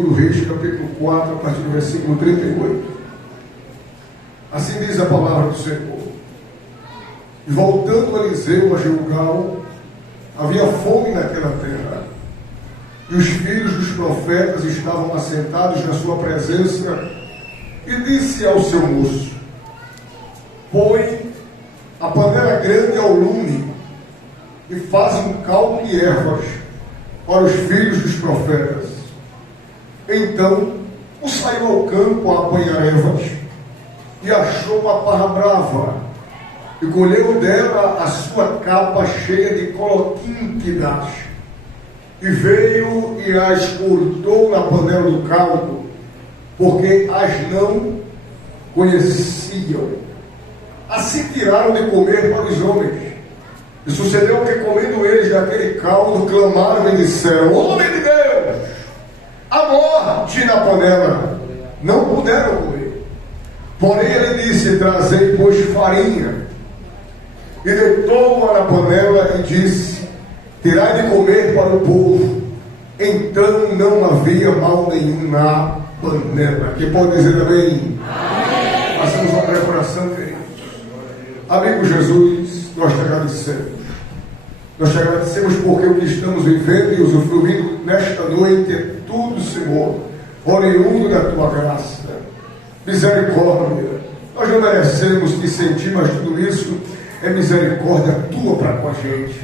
2 Reis, capítulo 4, a partir do versículo 38. Assim diz a palavra do Senhor. E voltando Eliseu a Gilgal, havia fome naquela terra, e os filhos dos profetas estavam assentados na sua presença, e disse ao seu moço: põe a panela grande ao lume, e faz um caldo de ervas para os filhos dos profetas. Então, o saiu ao campo a apanhar ervas, e achou uma parra brava, e colheu dela a sua capa cheia de coloquínquidas, e veio e as cortou na panela do caldo, porque as não conheciam. Assim tiraram de comer para os homens. E sucedeu que, comendo eles daquele caldo, clamaram e disseram: homem de Deus, a morte na panela. Não puderam comer. Porém ele disse: trazei, pois, farinha. E deitou-a na panela e disse: tirai de comer para o povo. Então não havia mal nenhum na panela. Quem pode dizer amém? Amém. Façamos uma pré-oração, queridos. Amigo Jesus, nós te agradecemos. Nós te agradecemos porque o que estamos vivendo e usufruindo nesta noite é tudo, Senhor, oriundo da tua graça, misericórdia. Nós não merecemos te sentir, mas tudo isso é misericórdia tua para com a gente.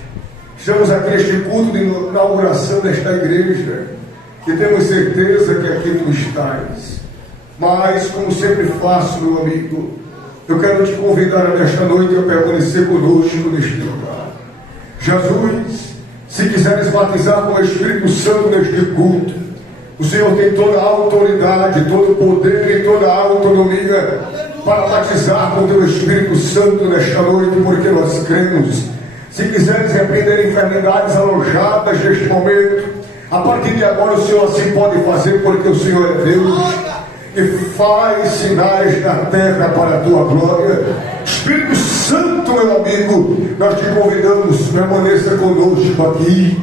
Estamos aqui neste culto de inauguração desta igreja, e temos certeza que aqui tu estás. Mas, como sempre faço, meu amigo, eu quero te convidar nesta noite a permanecer conosco neste lugar. Jesus, se quiseres batizar com o Espírito Santo neste culto, o Senhor tem toda a autoridade, todo o poder e toda a autonomia para batizar com o teu Espírito Santo nesta noite, porque nós cremos. Se quiseres repreender enfermidades alojadas neste momento, a partir de agora o Senhor assim pode fazer, porque o Senhor é Deus e faz sinais na terra para a tua glória. Espírito Santo, meu amigo, nós te convidamos, permaneça conosco aqui.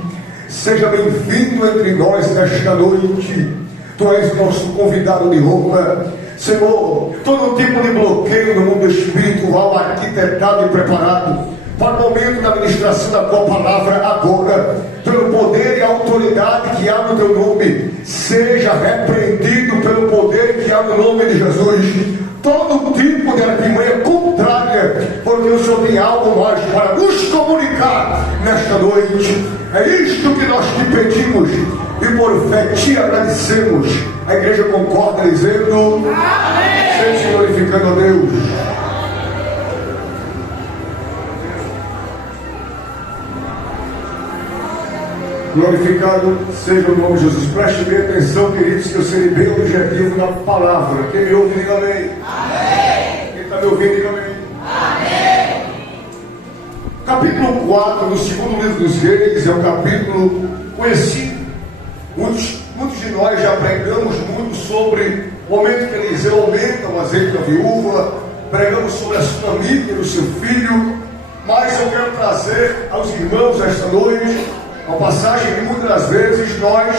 Seja bem-vindo entre nós nesta noite. Tu és nosso convidado de honra. Senhor, todo tipo de bloqueio no mundo espiritual arquitetado e preparado para o momento da ministração da tua palavra agora, pelo poder e autoridade que há no teu nome, seja repreendido pelo poder que há no nome de Jesus. Todo tipo de artimanha contrária, porque o Senhor tem algo mais para nos comunicar nesta noite. É isto que nós te pedimos e por fé te agradecemos. A igreja concorda dizendo amém. Seja glorificando a Deus. Glorificado seja o nome de Jesus. Preste bem atenção, queridos, que eu serei bem objetivo na palavra. Quem me ouve, diga amém. Amém. Quem está me ouvindo, diga amém. Amém. Capítulo 4 do segundo livro dos Reis é um capítulo conhecido. Muitos de nós já pregamos muito sobre o momento que Eliseu aumenta o azeite da viúva, pregamos sobre a família do seu filho, mas eu quero trazer aos irmãos esta noite uma passagem que muitas das vezes nós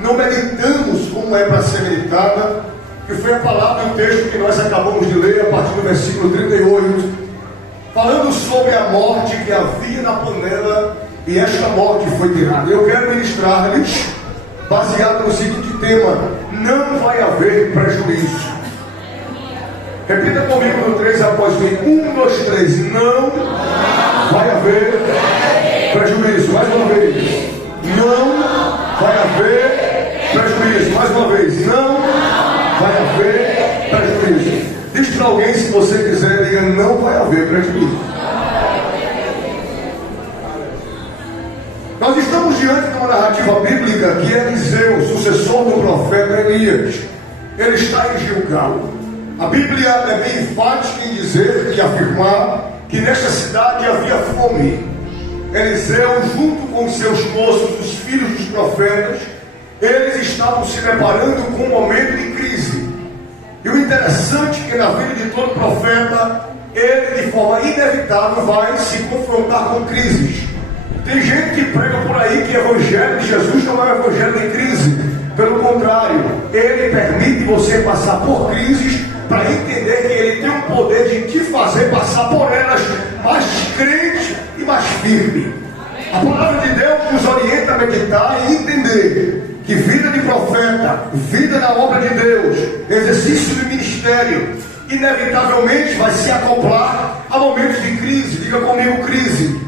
não meditamos como é para ser meditada, que foi a palavra do texto que nós acabamos de ler a partir do versículo 38, falando sobre a morte que havia na panela, e esta morte foi tirada. Eu quero ministrar-lhes baseado no seguinte tema: não vai haver prejuízo. Repita comigo no 3 após mim. 1, 2, 3. Não vai haver prejuízo. Mais uma vez. Não vai haver prejuízo. Mais uma vez. Não vai haver prejuízo. Diz para alguém, se você quiser, diga: não vai haver prejuízo. Nós estamos diante de uma narrativa bíblica que é Eliseu, sucessor do profeta Elias. Ele está em Gilgal. A Bíblia é bem enfática em dizer e afirmar que nesta cidade havia fome. Eliseu, junto com seus moços, os filhos dos profetas, eles estavam se deparando com um momento de crise. E o interessante é que na vida de todo profeta, ele de forma inevitável vai se confrontar com crises. Tem gente que prega por aí que o evangelho de Jesus não é um evangelho de crise, Pelo contrário, Ele permite você passar por crises para entender que Ele tem um poder de te fazer passar por elas mais crente e mais firme. A palavra de Deus nos orienta a meditar e entender que vida de profeta, vida na obra de Deus, exercício de ministério, inevitavelmente vai se acoplar a momentos de crise. Diga comigo, crise.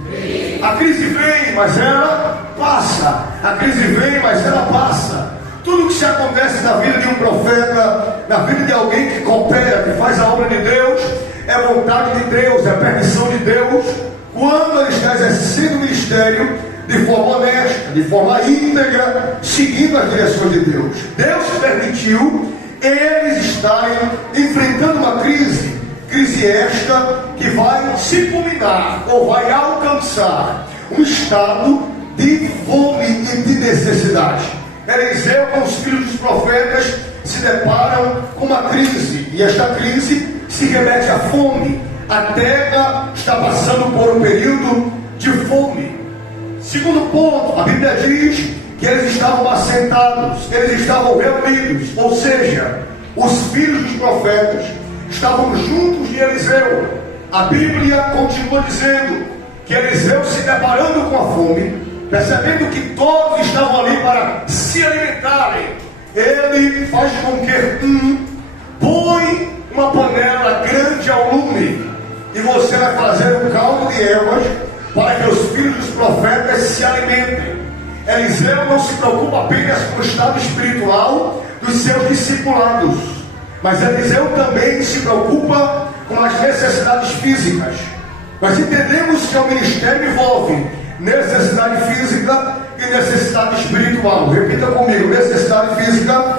A crise vem, mas ela passa. A crise vem, mas ela passa. Tudo que acontece na vida de um profeta, na vida de alguém que coopera, que faz a obra de Deus, é vontade de Deus, é permissão de Deus, quando ele está exercendo o ministério de forma honesta, de forma íntegra, seguindo as direções de Deus. Deus permitiu eles estarem enfrentando uma crise esta que vai se culminar, ou vai alcançar um estado de fome e de necessidade. Eliseu com os filhos dos profetas se deparam com uma crise, e esta crise se remete à fome. A terra está passando por um período de fome. Segundo ponto, a Bíblia diz que eles estavam assentados, eles estavam reunidos, ou seja, os filhos dos profetas estavam juntos de Eliseu. A Bíblia continua dizendo que Eliseu, se deparando com a fome, percebendo que todos estavam ali para se alimentarem, ele faz com que põe uma panela grande ao lume, e você vai fazer um caldo de ervas para que os filhos dos profetas se alimentem. Eliseu não se preocupa apenas com o estado espiritual dos seus discipulados, mas Eliseu também se preocupa com as necessidades físicas. Nós entendemos que o ministério envolve necessidade física e necessidade espiritual. Repita comigo: necessidade física,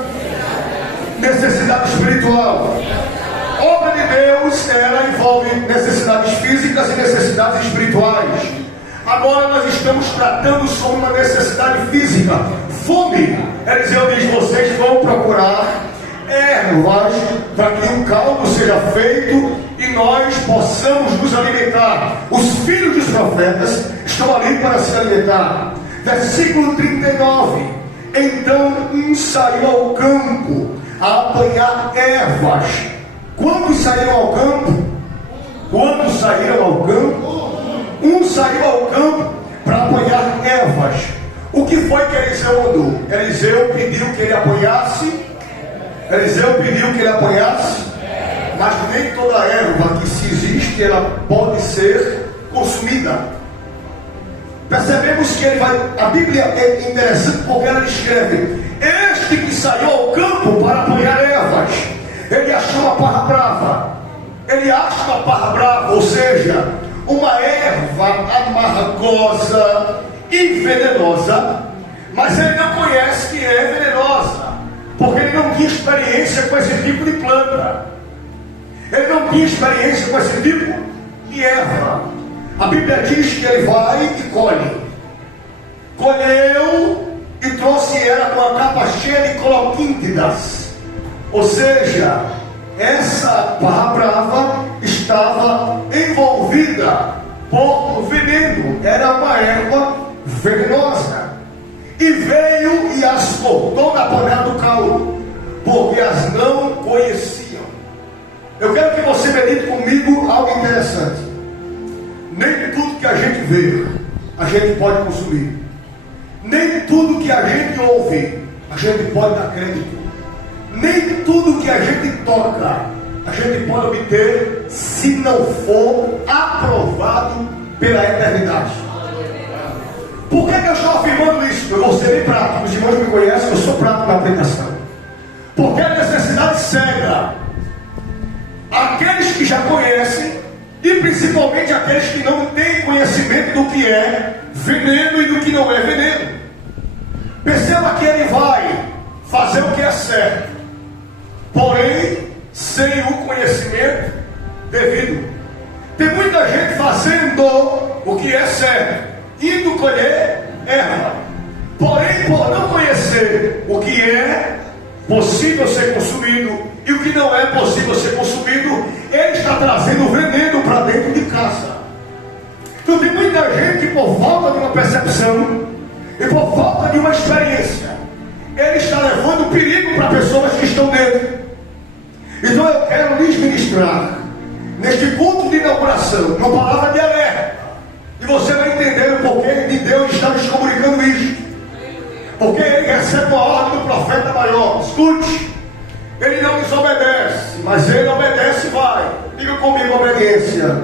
necessidade espiritual. A obra de Deus, ela envolve necessidades físicas e necessidades espirituais. Agora nós estamos tratando sobre uma necessidade física, fome. Eliseu diz: vocês vão procurar ervas para que um caldo seja feito e nós possamos nos alimentar. Os filhos dos profetas estão ali para se alimentar. Versículo 39. Então saiu ao campo a apanhar ervas. Quantos saíram ao campo? Quantos saíram ao campo? Saiu ao campo para apanhar ervas. O que foi que Eliseu mandou? Eliseu pediu que ele apanhasse. Mas nem toda erva que se existe, ela pode ser consumida. Percebemos que ele vai. A Bíblia é interessante porque ela escreve: este que saiu ao campo para apanhar ervas, ele achou uma parra brava. Ele acha uma parra brava, ou seja, uma erva amargosa e venenosa, mas ele não conhece que é venenosa, porque ele não tinha experiência com esse tipo de planta, ele não tinha experiência com esse tipo de erva. A Bíblia diz que ele vai e colheu e trouxe ela com a capa cheia de coloquíntidas, ou seja, essa parra brava estava envolvida por veneno, era uma erva venenosa, e veio e as cortou na panela do caldo, porque as não conheciam. Eu quero que você medite comigo algo interessante. Nem tudo que a gente vê a gente pode consumir, nem tudo que a gente ouve a gente pode dar crédito, nem tudo que a gente toca a gente pode obter se não for aprovado pela eternidade. Por que eu estou afirmando isso? Eu vou ser bem prático. Os irmãos me conhecem, eu sou prático na aplicação. Porque a necessidade cega aqueles que já conhecem, e principalmente aqueles que não têm conhecimento do que é veneno e do que não é veneno. Perceba que ele vai fazer o que é certo, porém sem o conhecimento devido. Tem muita gente fazendo o que é certo, indo colher erva, porém por não conhecer o que é possível ser consumido e o que não é possível ser consumido, ele está trazendo veneno para dentro de casa. Então tem muita gente que, por falta de uma percepção e por falta de uma experiência, ele está levando perigo para pessoas que estão dentro. Então eu quero lhes ministrar neste culto de inauguração uma palavra de alerta, e você vai entender o porquê de Deus estar nos comunicando isto. Porque ele recebe uma ordem do profeta maior. Escute, ele não desobedece, mas ele obedece e vai. Diga comigo: obediência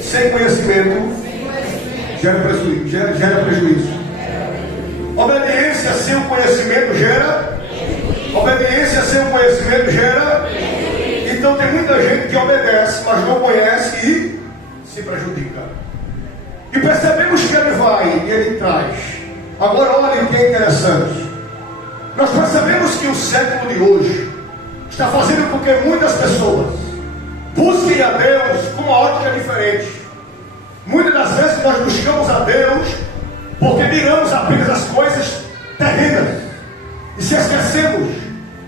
sem conhecimento gera prejuízo. Obediência sem o conhecimento gera. Obediência sem o conhecimento gera. Então tem muita gente que obedece, mas não conhece e se prejudica. E percebemos que ele vai e ele traz. Agora olhem que é interessante. Nós percebemos que o século de hoje está fazendo com que muitas pessoas busquem a Deus com uma ótica diferente. Muitas das vezes nós buscamos a Deus porque miramos apenas as coisas terrenas e se esquecemos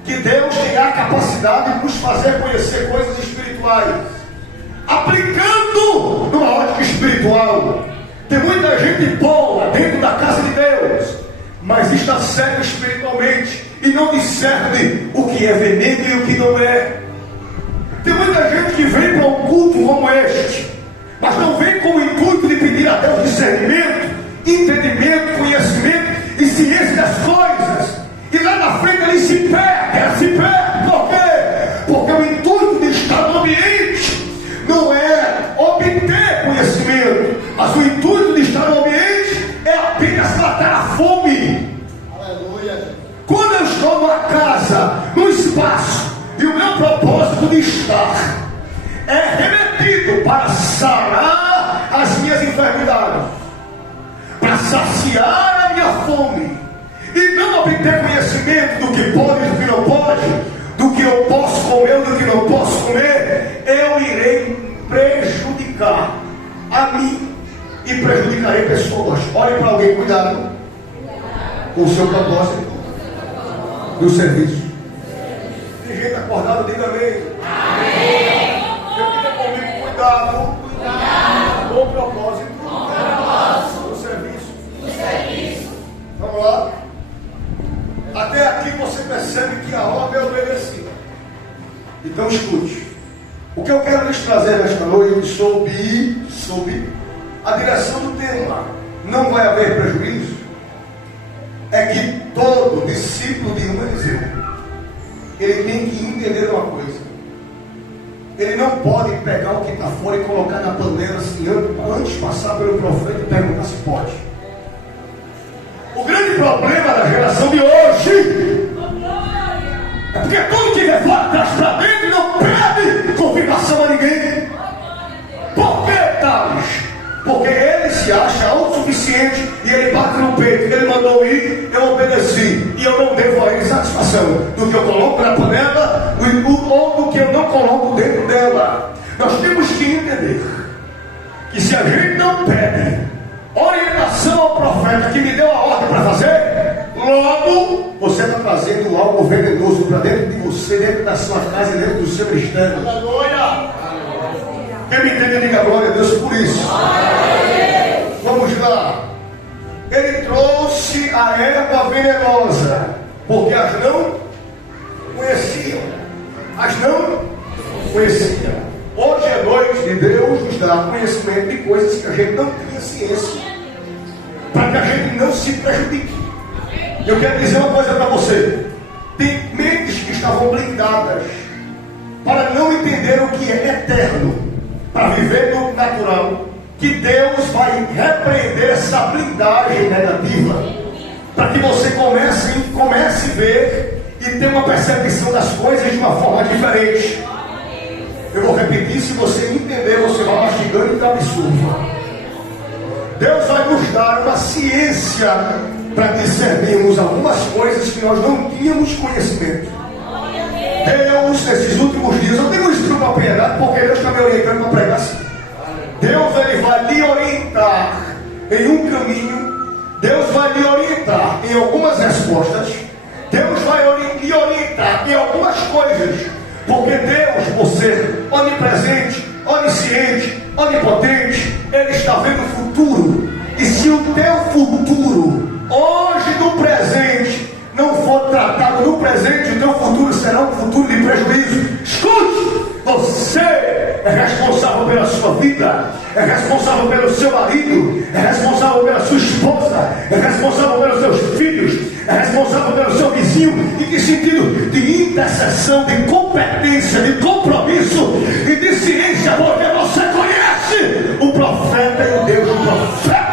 que Deus tem a capacidade de nos fazer conhecer coisas espirituais, aplicando numa ótica espiritual. Tem muita gente boa dentro da casa de Deus, mas está cego espiritualmente e não discerne o que é veneno e o que não é. Tem muita gente que vem para um culto como este, mas não vem com o intuito de pedir a Deus discernimento, entendimento, conhecimento e ciência das coisas. E lá na frente ele se perde. Por quê? Porque o intuito de estar no ambiente não é obter conhecimento, mas o intuito de estar no ambiente é apenas matar a fome. Aleluia. Quando eu estou numa casa, num espaço, e o meu propósito de estar é remetido para sarar as minhas enfermidades, para saciar a minha fome, e não obter conhecimento do que pode e do que não pode, do que eu posso comer ou do que não posso comer, eu irei prejudicar a mim e prejudicarei pessoas. Olhe para alguém: cuidado com o seu propósito do serviço. Tem gente acordada, diga amém. Amém. Eu queria comigo: cuidado com o propósito do serviço. Vamos lá. Até aqui você percebe que a ordem é obedecida. Então escute. O que eu quero lhes trazer nesta noite sob a direção do tema não vai haver prejuízo, é que todo discípulo de um Eliseu, ele tem que entender uma coisa: ele não pode pegar o que está fora e colocar na panela assim, antes de passar pelo profeta e perguntar se pode. O grande problema da geração de hoje é porque tudo que vem fora traz para dentro e não pede confirmação a ninguém. Por que, Thales? Porque ele se acha autossuficiente e ele bate no peito. Ele mandou ir, eu obedeci, e eu não devo a ele satisfação do que eu coloco na panela ou do que eu não coloco dentro dela. Nós temos que entender que se a gente não pede orientação ao profeta que me deu a ordem para fazer, logo você está trazendo algo venenoso para dentro de você, dentro da sua casa e dentro do seu ministério. Aleluia! Quem me entende, diga glória a Deus por isso. Vamos lá. Ele trouxe a erva venenosa, porque as não conheciam. Hoje é noite de Deus nos dar conhecimento de coisas que a gente não tinha ciência, para que a gente não se prejudique. Eu quero dizer uma coisa para você: tem mentes que estavam blindadas para não entender o que é eterno, para viver no natural, que Deus vai repreender essa blindagem negativa, para que você comece a ver e ter uma percepção das coisas de uma forma diferente. Eu vou repetir: se você entender, você vai mastigando e absorva. Deus vai nos dar uma ciência para discernirmos algumas coisas que nós não tínhamos conhecimento. Deus, nesses últimos dias, eu tenho isso para piedade, porque Deus está me orientando para pregar assim. Deus, ele vai lhe orientar em um caminho. Deus vai lhe orientar em algumas respostas. Deus vai lhe orientar em algumas coisas. Porque Deus, por ser onipresente, onisciente, onipotente, Ele está vendo o futuro. E se o teu futuro, hoje no presente, não for tratado no presente, o teu futuro será um futuro de prejuízo. Escute, você é responsável pela sua vida, é responsável pelo seu marido, é responsável pela sua esposa, é responsável pelos seus filhos, é responsável pelo seu vizinho. Em que sentido? De intercessão, de competência, de compromisso e de ciência, porque você conhece o profeta e o Deus do profeta.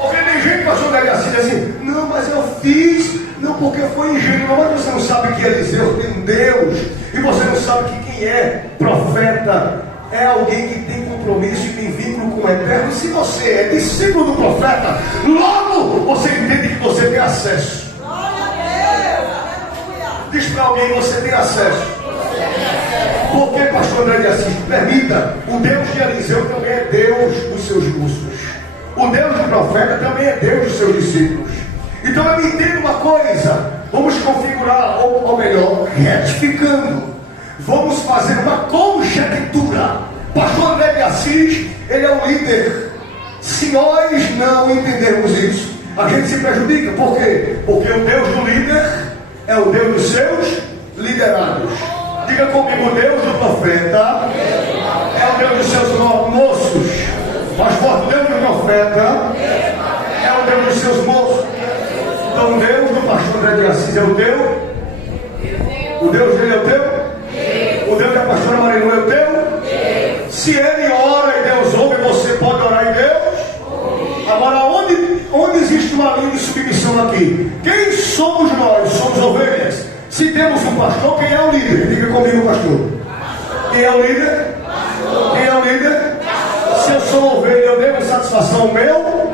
Porque tem gente, pastor Davi, assim, assim, não, mas eu fiz, não, porque foi ingênuo. Mas você não sabe que Eliseu tem um Deus, e você não sabe que quem é profeta é alguém que tem compromisso e tem vínculo com o eterno. E se você é discípulo do profeta, logo você entende que você tem acesso. Diz para alguém: você tem acesso. Porque, pastor André de Assis, permita, o Deus de Eliseu também é Deus dos seus justos. O Deus do profeta também é Deus dos seus discípulos. Então eu entendo uma coisa, vamos configurar, ou melhor, retificando, vamos fazer uma conjectura. Pastor André de Assis, ele é um líder. Se nós não entendermos isso, a gente se prejudica. Por quê? Porque o Deus do líder é o Deus dos seus liderados. Diga comigo: o Deus do profeta é o Deus dos seus moços. Mas o Deus do profeta é o Deus dos seus moços. Então o Deus do pastor André de Assis é o teu? O Deus dele é o teu? O Deus da pastora Marilu é o teu? Se ele ora e Deus ouve, você pode orar em Deus? Agora, onde existe uma linha de submissão aqui? Quem somos nós? Somos ovelhas. Se temos um pastor, quem é o líder? Diga comigo, pastor. Quem é o líder? Quem é o líder? Se eu sou ovelha, eu devo satisfação ao meu?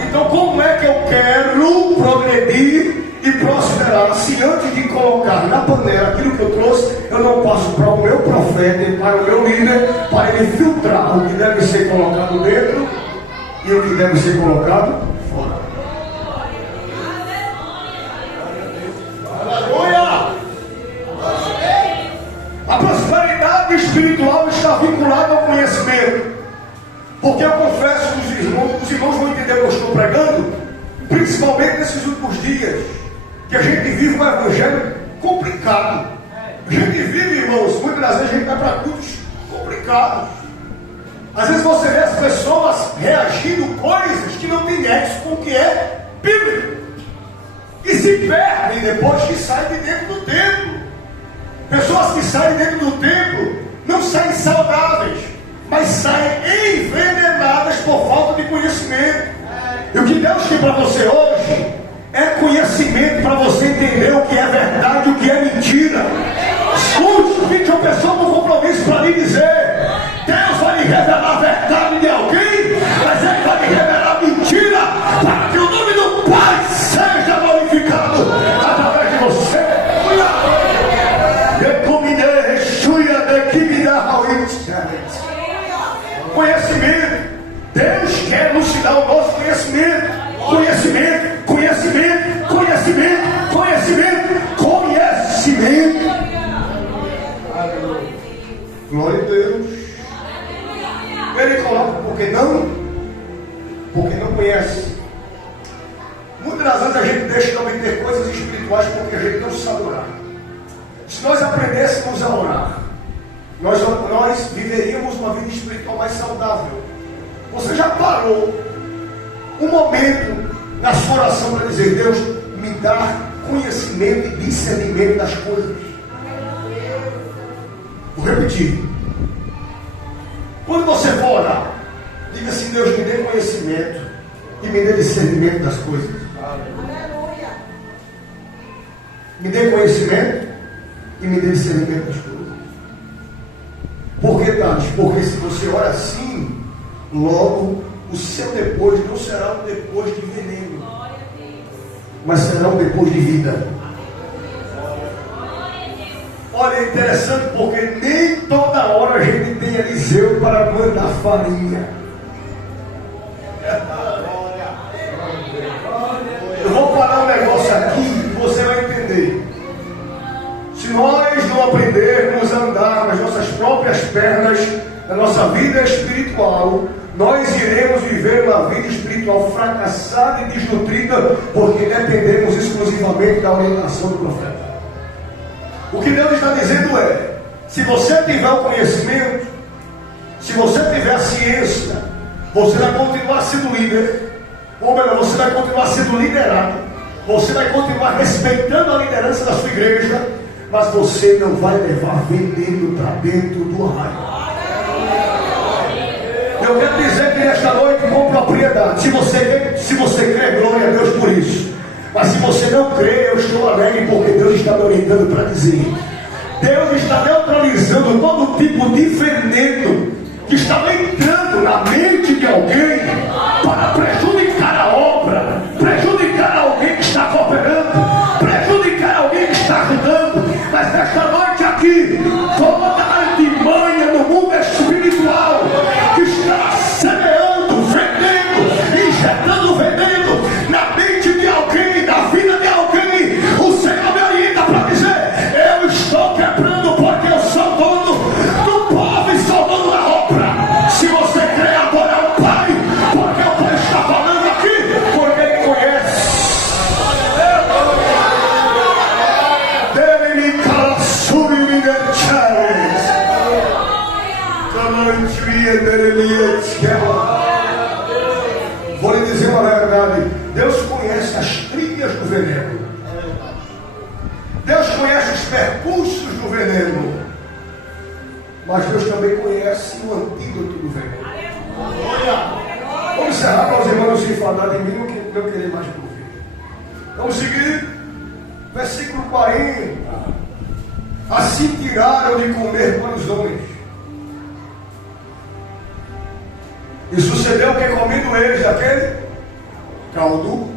Então como é que eu quero progredir e prosperar se antes de colocar na panela aquilo que eu trouxe, eu não passo para o meu profeta e para o meu líder, para ele filtrar o que deve ser colocado dentro e o que deve ser colocado fora? Aleluia! A prosperidade espiritual está vinculada ao conhecimento. Porque eu confesso que os irmãos vão entender o que eu estou pregando, principalmente nesses últimos dias, que a gente vive um evangelho complicado. A gente vive, irmãos, muitas das vezes a gente vai para cultos complicados. Às vezes você vê as pessoas reagindo coisas que não tem nexo com o que é bíblico. E se perdem depois que saem de dentro do templo. Pessoas que saem dentro do templo não saem saudáveis, mas saem envenenadas por falta de conhecimento. E o que Deus tem para você hoje é conhecimento para você entender o que é verdade e o que é mentira. Escute, fique uma pessoa com compromisso para lhe dizer: Deus vai lhe revelar a verdade de alguém, mas Ele vai lhe revelar a mentira, para que o nome do Pai seja glorificado através de você. Conhecimento. Deus quer nos dar o nosso conhecimento. Conhecimento, conhecimento, conhecimento, conhecimento, conhecimento. Glória a Deus. Ele coloca porque não conhece. Muitas das vezes a gente deixa de obter coisas espirituais porque a gente não sabe orar. Se nós aprendêssemos a orar, nós viveríamos uma vida espiritual mais saudável. Você já parou um momento na sua oração para dizer: Deus, me dá conhecimento e discernimento das coisas? Vou repetir. Quando você for orar, diga assim: Deus, me dê conhecimento e me dê discernimento das coisas. Me dê conhecimento e me dê discernimento das coisas. Por que, Tati? Porque se você ora assim, logo o seu depois não será um depois de veneno, mas será um depois de vida. Olha, é interessante porque nem toda hora a gente tem Eliseu para mandar farinha. Eu vou falar um negócio aqui que você vai entender. Se nós não aprendermos a andar nas nossas próprias pernas, na nossa vida espiritual, nós iremos viver uma vida espiritual espiritual fracassada e desnutrida, porque dependemos exclusivamente da orientação do profeta. O que Deus está dizendo é: se você tiver o conhecimento, se você tiver a ciência, você vai continuar sendo líder, ou melhor, você vai continuar sendo liderado, você vai continuar respeitando a liderança da sua igreja, mas você não vai levar veneno para dentro do arraio. Eu quero dizer que nesta noite, com propriedade, se você crê, glória a Deus por isso. Mas se você não crê, eu estou alegre, porque Deus está me orientando para dizer: Deus está neutralizando todo tipo de veneno que estava entrando na mente de alguém para prejudicar a obra, prejudicar alguém que está cooperando, prejudicar alguém que está ajudando. Mas nesta noite aqui, toda a artimanha no mundo espiritual que está semeando veneno, injetando veneno na mente de alguém, na vida de alguém, o Senhor me orienta para dizer: eu estou quebrando, porque eu sou dono do povo e sou dono da obra. Se você crê, agora é o Pai, porque o Pai está falando aqui, porque Ele conhece. Dele me cala, sube me deixares. Vou lhe dizer uma verdade: Deus conhece as trilhas do veneno, Deus conhece os percursos do veneno, mas Deus também conhece o antídoto do veneno. Vamos encerrar para os irmãos se enfadar de mim, não querer mais ouvir. Vamos seguir, versículo 40. Assim tiraram de comer para os homens, e sucedeu que, comendo eles daquele caldo,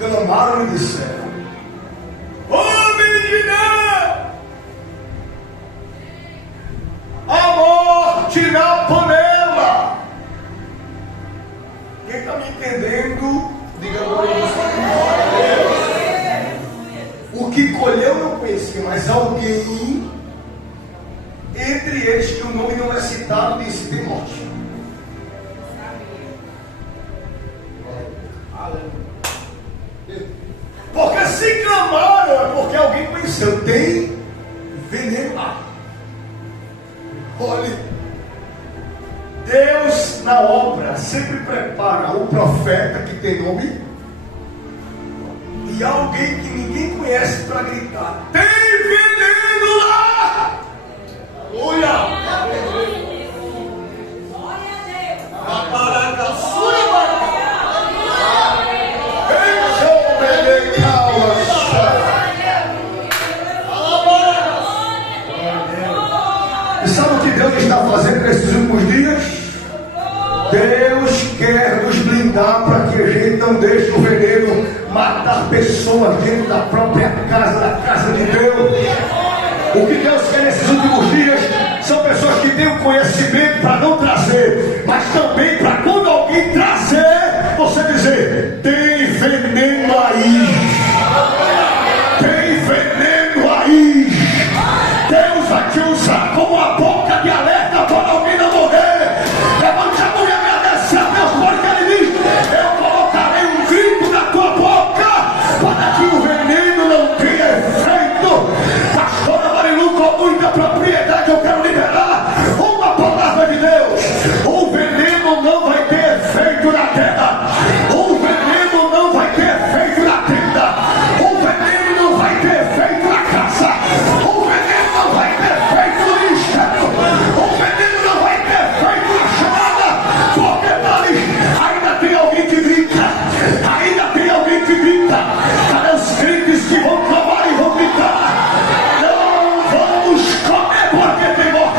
clamaram e disseram: homem de Deus, a morte na panela. Quem está me entendendo, diga glória a Deus. O que colheu não conhecia, mas alguém entre eles, que o nome não é citado, disse: tem morte. Porque se clamaram, é porque alguém conheceu. Tem veneno lá. Olhe, Deus na obra sempre prepara o profeta que tem nome e alguém que ninguém conhece para gritar: tem veneno lá! Aleluia! E sabe o que Deus está fazendo nesses últimos dias? Deus quer nos blindar para que a gente não deixe o veneno matar pessoas dentro da própria casa, da casa de Deus. O que Deus quer nesses últimos dias são pessoas que têm o conhecimento para não trazer, mas também para quando alguém trazer, você dizer: tem veneno aí, tem veneno aí. Deus vai te usar como a boca de alerta para alguém não morrer. Levante a mão e agradece a Deus, porque Ele diz: eu colocarei um grito na tua boca para que o veneno não tenha efeito. Pastora Marilu, com muita propriedade, eu quero liberar uma palavra de Deus: o veneno não vai ter efeito na terra, o veneno não vai ter efeito na tenda, o veneno não vai ter efeito na casa, o veneno não vai ter efeito no ministério, o veneno não vai ter efeito na chamada, porque ali ainda tem alguém que grita, ainda tem alguém que grita. Cadê os crentes que vão clamar e vão gritar: não vamos comer porque tem morte?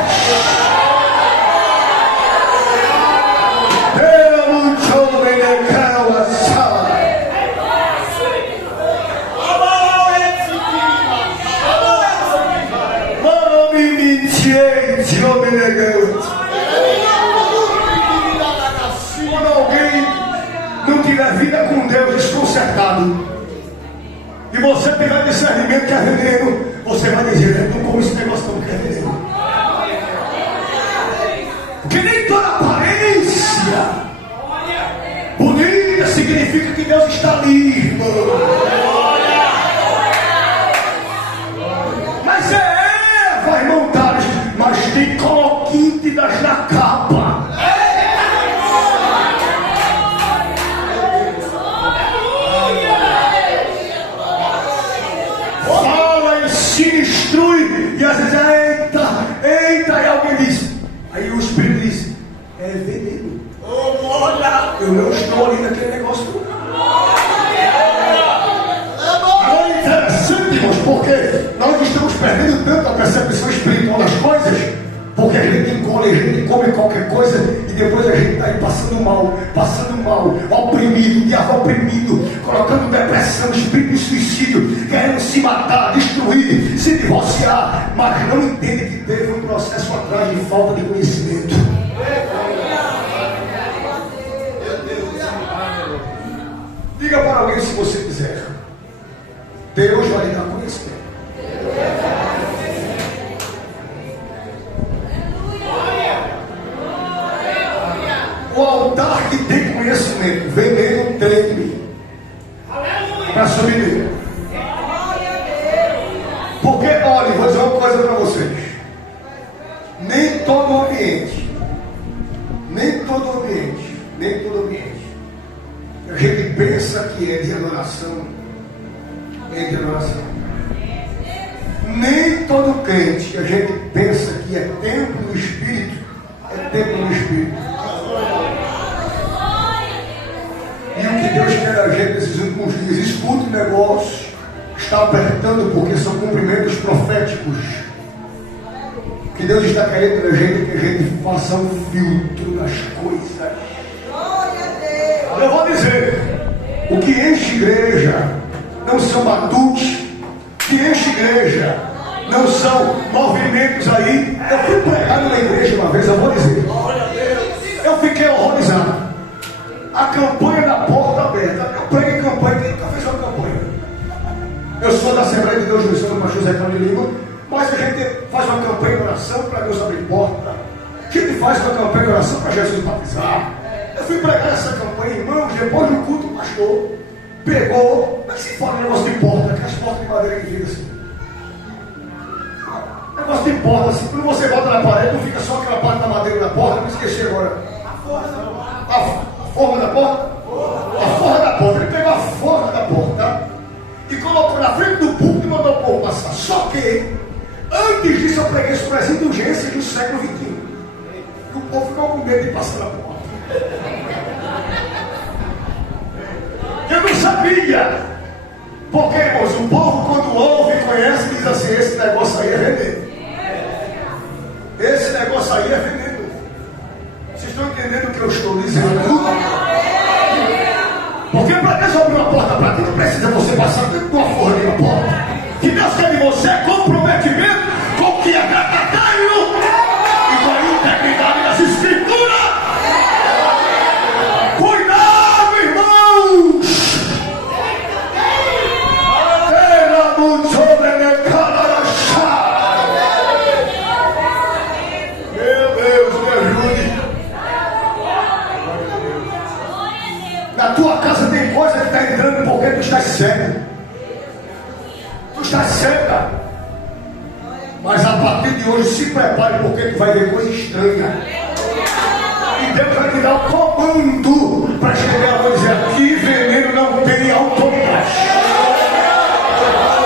Quando alguém não tiver vida com Deus desconcertado e você tiver discernimento que é veneno, você vai dizer: não como esse negócio não, que é veneno. Porque nem toda aparência bonita significa que Deus está ali, irmão. Mas é Eva, irmão Tales, mas tem coloquintidas na capa. Fala e se instrui, e às vezes eita, e alguém diz, aí o Espírito diz, é veneno. Eu não estou ali naquele negócio. É interessante, irmãos, porque nós estamos perdendo tanto a percepção espiritual das coisas, porque a gente engole, a gente come qualquer coisa e depois a gente está aí passando mal, oprimido, diabo oprimido, colocando depressão, espírito de suicídio, querendo se matar, destruir, se divorciar, mas não entende que teve um processo atrás de falta de conhecimento. Diga para alguém se você quiser. Deus vai lhe dar conhecimento. O altar que tem conhecimento, veneno treme para subir dele. Porque, olha, vou dizer uma coisa para vocês. Nem todo ambiente a gente pensa que é de adoração, Nem todo crente que a gente pensa que é templo do Espírito, é templo do Espírito. E o que Deus quer da gente nesses últimos dias, escute o negócio, está apertando porque são cumprimentos proféticos. O que Deus está querendo da gente é que a gente faça um filtro das coisas. Eu vou dizer, o que enche igreja não são batutes, o que enche igreja não são movimentos aí. Eu fui pregar numa igreja uma vez, eu vou dizer, eu fiquei horrorizado. A campanha da porta aberta, eu preguei campanha, quem nunca fez uma campanha? Eu sou da Assembleia de Deus do Senhor, pastor José Carlos de Lima, mas a gente faz uma campanha de oração para Deus abrir porta, a gente faz uma campanha de oração para Jesus batizar. Eu fui pregar essa campanha, irmãos, depois do culto, o pastor pegou, mas se fala negócio de porta, aquelas portas de madeira que fica assim. Negócio de porta, assim, quando você bota na parede, não fica só aquela parte da madeira da porta, não esqueci agora. A forma da porta? A forma da porta. Ele pegou a forma da porta e colocou na frente do púlpito e mandou o povo passar. Só que, antes disso, eu preguei sobre as indulgências do século XXI. E o povo ficou com medo de passar na porta. Eu não sabia. Porque, irmãos, o povo quando ouve e conhece, diz assim, esse negócio aí é veneno. Esse negócio aí é veneno. Vocês estão entendendo o que eu estou dizendo? Porque para Deus abrir uma porta para ti, não precisa você passar dentro de uma forra de uma porta. Que Deus quer de você é comprometimento com o que é verdadeiro e com a integridade das Escrituras. Cuidado, irmãos! Era muito Meu Deus, me ajude. Na tua casa tem coisa que está entrando porque tu estás cego. Tu estás cega. Mas a partir de hoje se prepare porque tu vai ver coisa estranha. E Deus vai te dar um comando para chegar e dizer: aqui veneno não tem autoridade.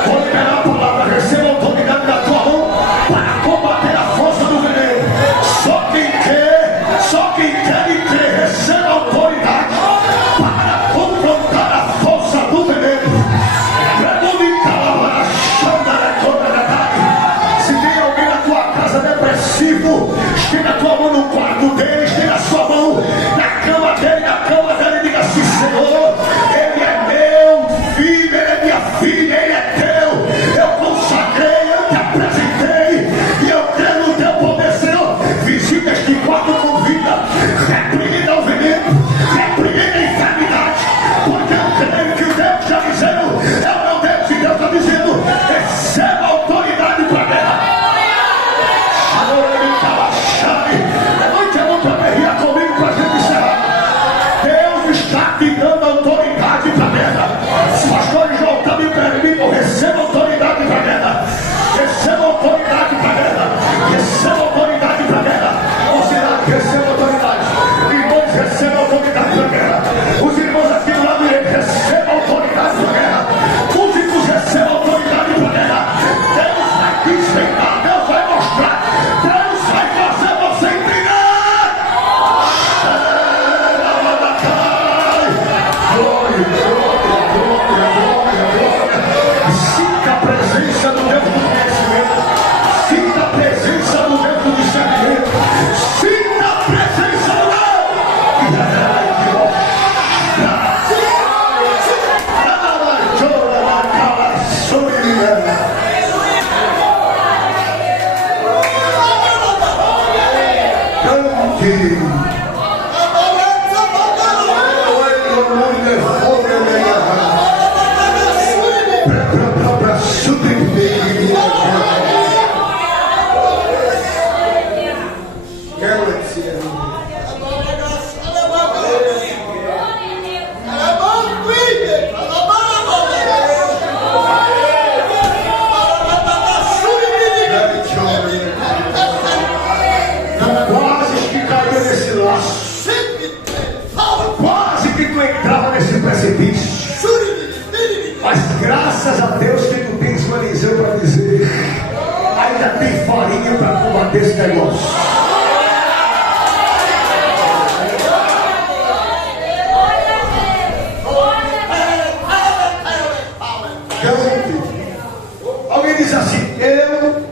Vou liberar a palavra, receba a autoridade da tua mão para combater a força do veneno. Só quem quer e crê, receba a autoridade para confrontar a força do veneno. Se tem alguém na tua casa depressivo, estenda a tua mão no quarto dele, estenda a sua mão na cama dele e diga assim: Senhor, ele é meu filho, ele é minha filha, ele é teu. Eu consagrei, eu te apresentei e eu creio no teu poder, Senhor. Visita este quarto com vida, repreenda o veneno, repreenda a enfermidade, porque eu creio que o Deus está dizendo, é o meu Deus, e Deus está dizendo: receba a autoridade para guerra. Levante a mão para guerrear comigo para a gente encerrar. Deus está te dando autoridade Mas graças a Deus que tu tens o Eliseu para dizer, ainda tem farinha para combater esse negócio. Alguém diz assim: eu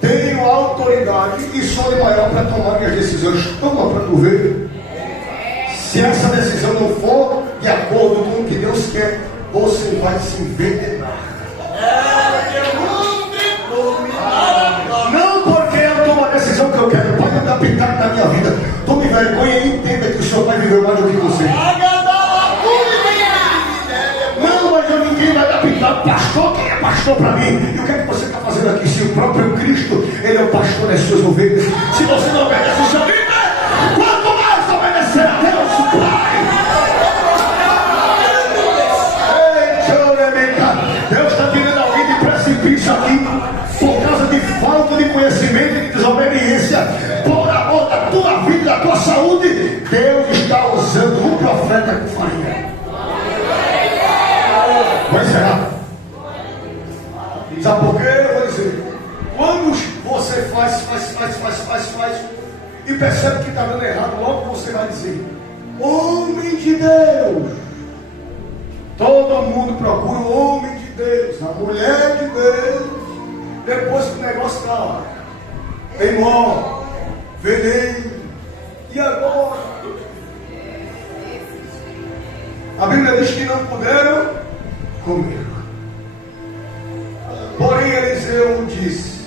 tenho autoridade e sou maior para tomar minhas decisões. Toma para tu ver. Se essa decisão não for de acordo com o que Deus quer, você vai se envenenar. Não porque eu tomo a decisão que eu quero, pode dar pitaco na minha vida. Tome vergonha e entenda que o Senhor vai viver mais do que você. Não, mas ninguém vai dar pitaco. Pastor, quem é pastor para mim? E o que é que você está fazendo aqui? Se o próprio Cristo, Ele é o pastor das suas ovelhas. Se você não obedece o seu líder, quanto mais obedecer a Deus, Pai. Deus está tirando alguém de precipício aqui por causa de falta de conhecimento e de desobediência. Por amor da tua vida, da tua saúde, Deus está usando um profeta com farinha. Vai encerrar. Sabe por quê? Eu vou dizer. Quando você faz e percebe que está dando errado, logo você vai dizer: homem de Deus. Todo mundo procura o homem de Deus, a mulher de Deus. Depois que o negócio está tem mó, veneno. E agora? A Bíblia diz que não puderam comer. Porém Eliseu disse: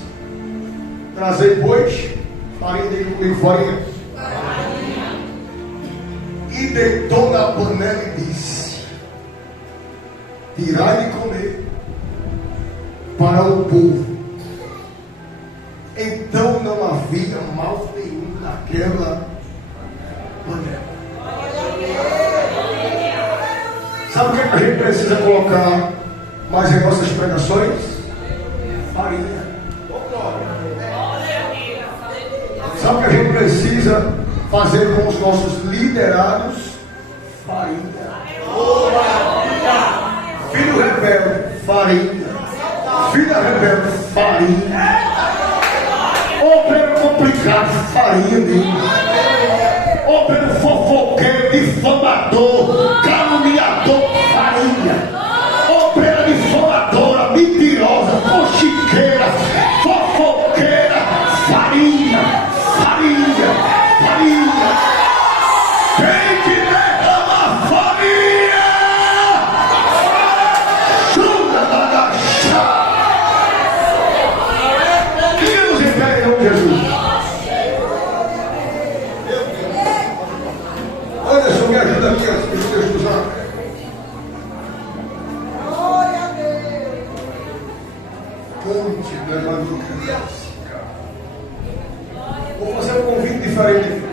trazei, pois, farinha e farinha. E deitou na panela e disse: tirai de comer para o povo. Então não havia mal nenhum naquela panela. Sabe o que a gente precisa colocar mais em nossas pregações? Farinha. Sabe o que a gente precisa fazer com os nossos liderados? Farinha. Filho rebelde, farinha. Filha rebelde, farinha. Obreiro complicado, farinha mesmo. Obreiro fofoqueiro, difamador, caluniador, farinha. Obreira difamadora, mentirosa, cochiqueira, fofoqueira, farinha, farinha, farinha. Tem que derramar farinha. Deus em pé, em nome de Jesus. Olha só, me ajuda aqui, deixa eu usar. Vou fazer um convite diferente.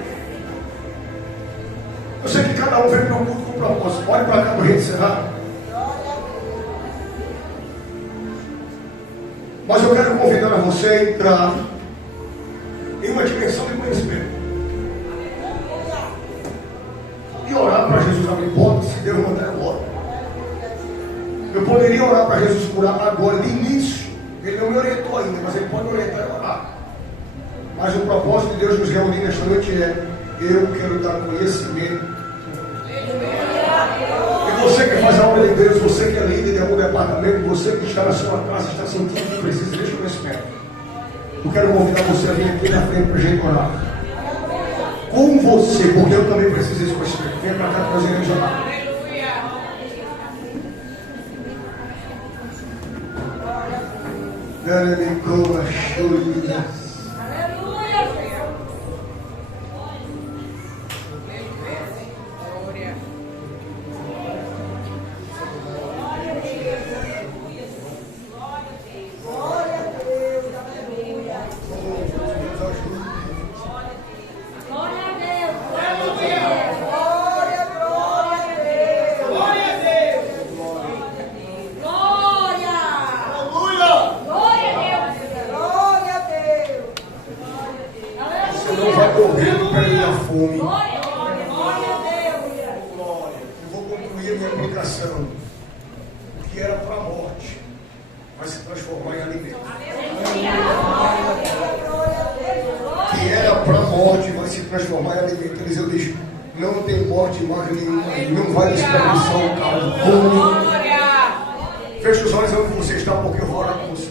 Eu sei que cada um vem para o culto com propósito. Olhe para cá para a gente encerrar. Mas eu quero convidar você a entrar em uma dimensão de conhecimento e orar para Jesus abrir portas. Se Deus mandar, eu oro. Eu poderia orar para Jesus curar agora, de início. Ele não me orientou ainda, mas ele pode orientar e orar. Mas o propósito de Deus nos reunir nesta noite é: eu quero dar conhecimento. E você que faz a obra de Deus, você que é líder de algum departamento, você que está na sua casa, está sentindo que precisa deste conhecimento, eu quero convidar você a vir aqui na frente para a gente orar com você, porque eu também preciso desse conhecimento. Venha para cá que nós iremos orar. transformar em alimento. Eliseu diz: não tem morte mais nenhuma, não vai desperdiçar o carro. Feche os olhos onde você está, porque eu vou orar com você.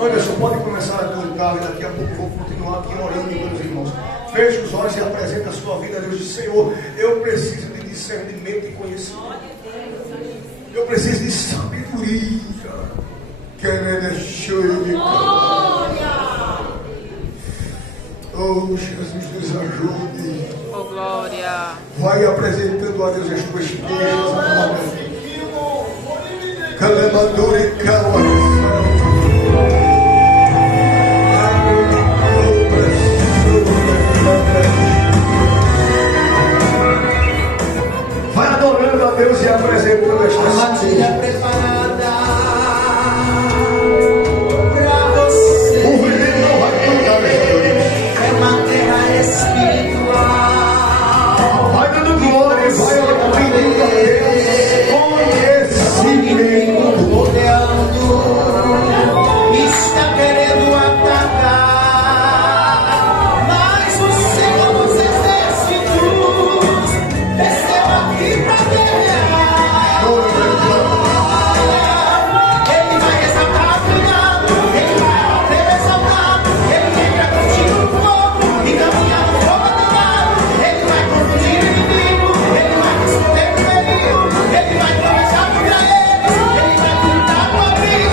Anderson, pode começar a cantar e daqui a pouco eu vou continuar aqui orando, meus irmãos. Feche os olhos e apresenta a sua vida a Deus. Senhor, eu preciso de discernimento e conhecimento. Eu preciso de sabedoria. Oh, Jesus, nos ajude. Oh, glória. Vai apresentando a Deus as tuas queixas, amada. Calemadore vai adorando a Deus e apresentando as tuas matilha preparada pra você. O veneno não vai cantar nessa noite. É uma terra espiritual. Vai dando glória e vai ouvindo a Deus. Conhecimento. Rodeando, está querendo atacar, mas o Senhor dos exércitos desceu aqui pra guerrear. Ele vai exaltar o cuidado, ele vai abater exaltado, ele entra contigo no fogo e caminha no fogo aterrado. Ele vai confundir o inimigo, ele vai responder o perigo, ele vai começar contra eles, ele vai pintar o abrigo.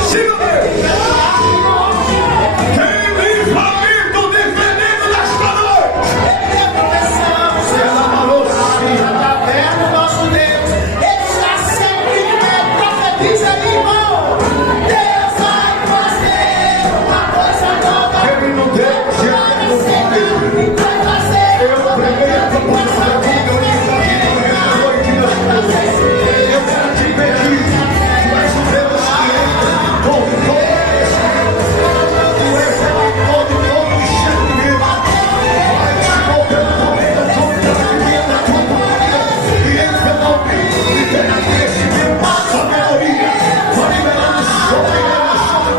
Quem me faminto defendendo desta noite. Ele é proteção, está perto nosso Deus, ele está sempre de pé, profetiza irmão. Deus vai fazer uma coisa nova. Ele não deu, se ele não fez. Vai fazer Eu preguei a tua palavra, eu quero te pedir, tu és o Deus que entra com todo tu és relator de todo enxergamento. Vai te colocando comendo a tua palavra e entra e tenha conhecimento, sabedoria. Vai liberando sobre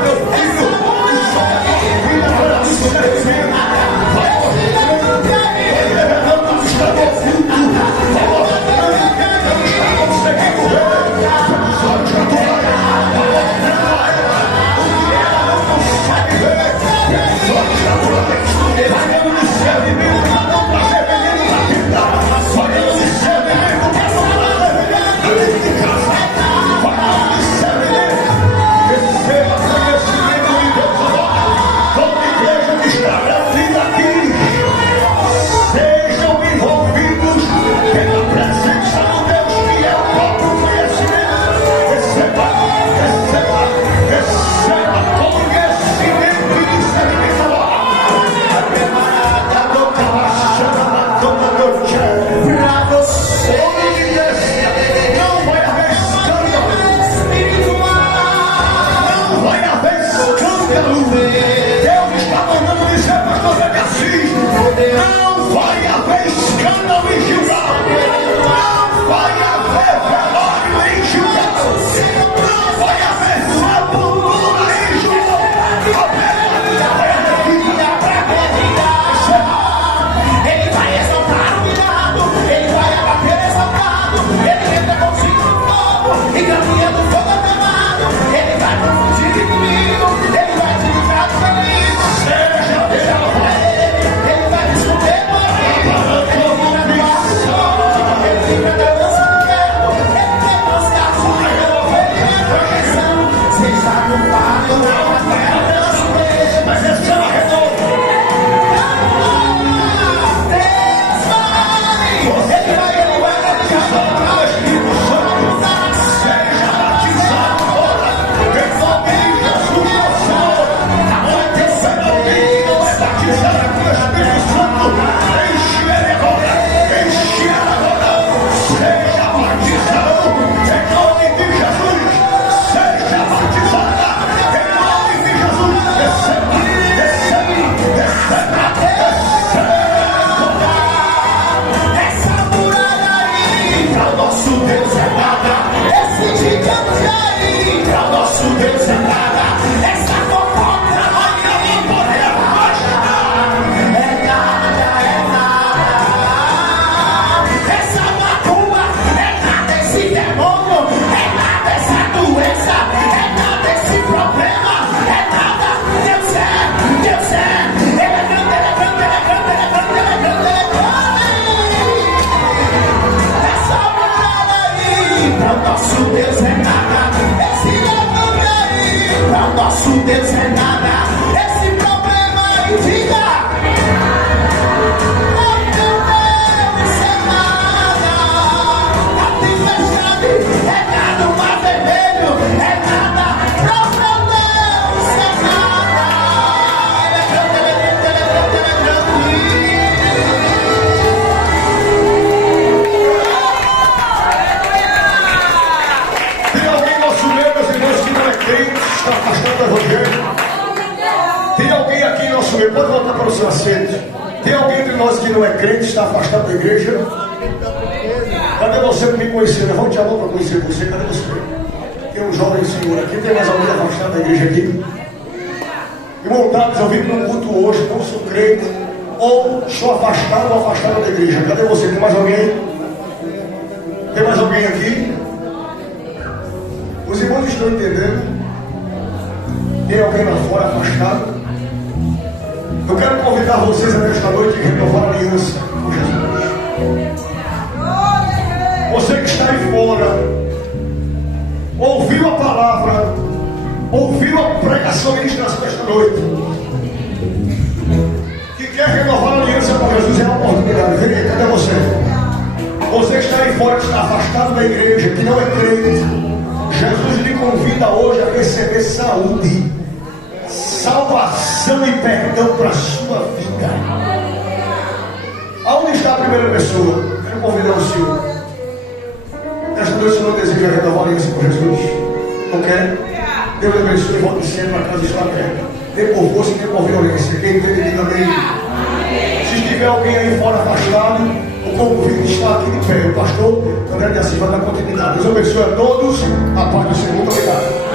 teu filho e sobre a tua vida para discernimento. Vai revelando o que está oculto. Vai mostrando o que não está conseguindo ver. Pelos olhos da tua alma. Vai mostrando a ela o que ela não consegue ver. Pelos olhos da tua mente. Vai dando discernimento para não trazer veneno na vida. Vai dando discernimento para não trazer veneno dentro de casa. Vai dando discernimento. Receba conhecimento de Deus agora. Toda igreja que está reunida aqui, sejam envolvidos pela presença do Deus que é o próprio conhecimento. Receba conhecimento e discernimento agora. Pra você, Não vai haver escândalo. espiritual. Não vai haver escândalo. Deus está mandando dizer, pastor Zé Assis, não vai haver escândalo em Gilgal. Não vai haver velório em Gilgal. Não vai haver sepultura em Gilgal. Ele vai exaltar o cuidado, ele vai abater exaltado, ele entra consigo no fogo e caminha no fogo aterrado. Ele vai confundir o inimigo, ele vai te livrar do perigo. Seja Ele vai esconder o amigo, ele livra do açougue, ele livra da dança do ferro, ele quebra os cachos, ele é proteção. Seja no vale ou na terra, Deus mesmo, mas esse é o retorno. Seja batizado agora. Em nome de Jesus, meu Senhor. Aonde é batizado com o Espírito Santo. Enche ele agora. Enche ela agora. Seja batizado em nome de Jesus. Seja batizada em nome de Jesus. Receba, receba, receba, receba. essa muralha aí, pra nosso Deus é nada. Esse gigante aí, pra nosso Deus é nada. Essa fofoca aí, é nada, é nada. problema é nada. Deus é, Deus é. Ele é grande, ele é grande, ele é grande, ele é grande, ele é grande, ele é grande. É só olhar aí, para o nosso Deus é nada. Esse nome aí, para o nosso Deus é nada. Esse problema aí, diga. Tem alguém aqui em nosso meio, pode voltar para o seu assento. Tem alguém entre nós que não é crente, está afastado da igreja? Cadê você que me conheceu? Levante a mão para conhecer você. Cadê você? Tem um jovem senhor aqui. Tem mais alguém afastado da igreja aqui? Irmão Davis, eu vim para um culto hoje, não sou crente, ou sou afastado ou afastado da igreja. Cadê você? Tem mais alguém? Tem mais alguém aqui? Os irmãos estão entendendo? Tem alguém lá fora afastado? Eu quero convidar vocês a nesta noite a renovar a aliança com Jesus. Você que está aí fora, ouviu a palavra, ouviu a pregação e ministração desta noite, que quer renovar a aliança com Jesus, é a oportunidade. Vem aí, cadê você? Você que está aí fora, que está afastado da igreja, que não é crente, Jesus lhe convida hoje a receber saúde, salvação e perdão para a sua vida. Aonde está a primeira pessoa? Quero convidar o senhor. Nesta noite o senhor deseja renovar a aliança com Jesus? Não quer? Deus abençoe e volte sempre para casa está aberta. Nem por força, nem por violência. Quem entende, diga amém. Se tiver alguém aí fora afastado, o convite está aqui de pé. O pastor André de Assis vai dar continuidade. Deus abençoe a todos. A paz do Senhor. Muito obrigado.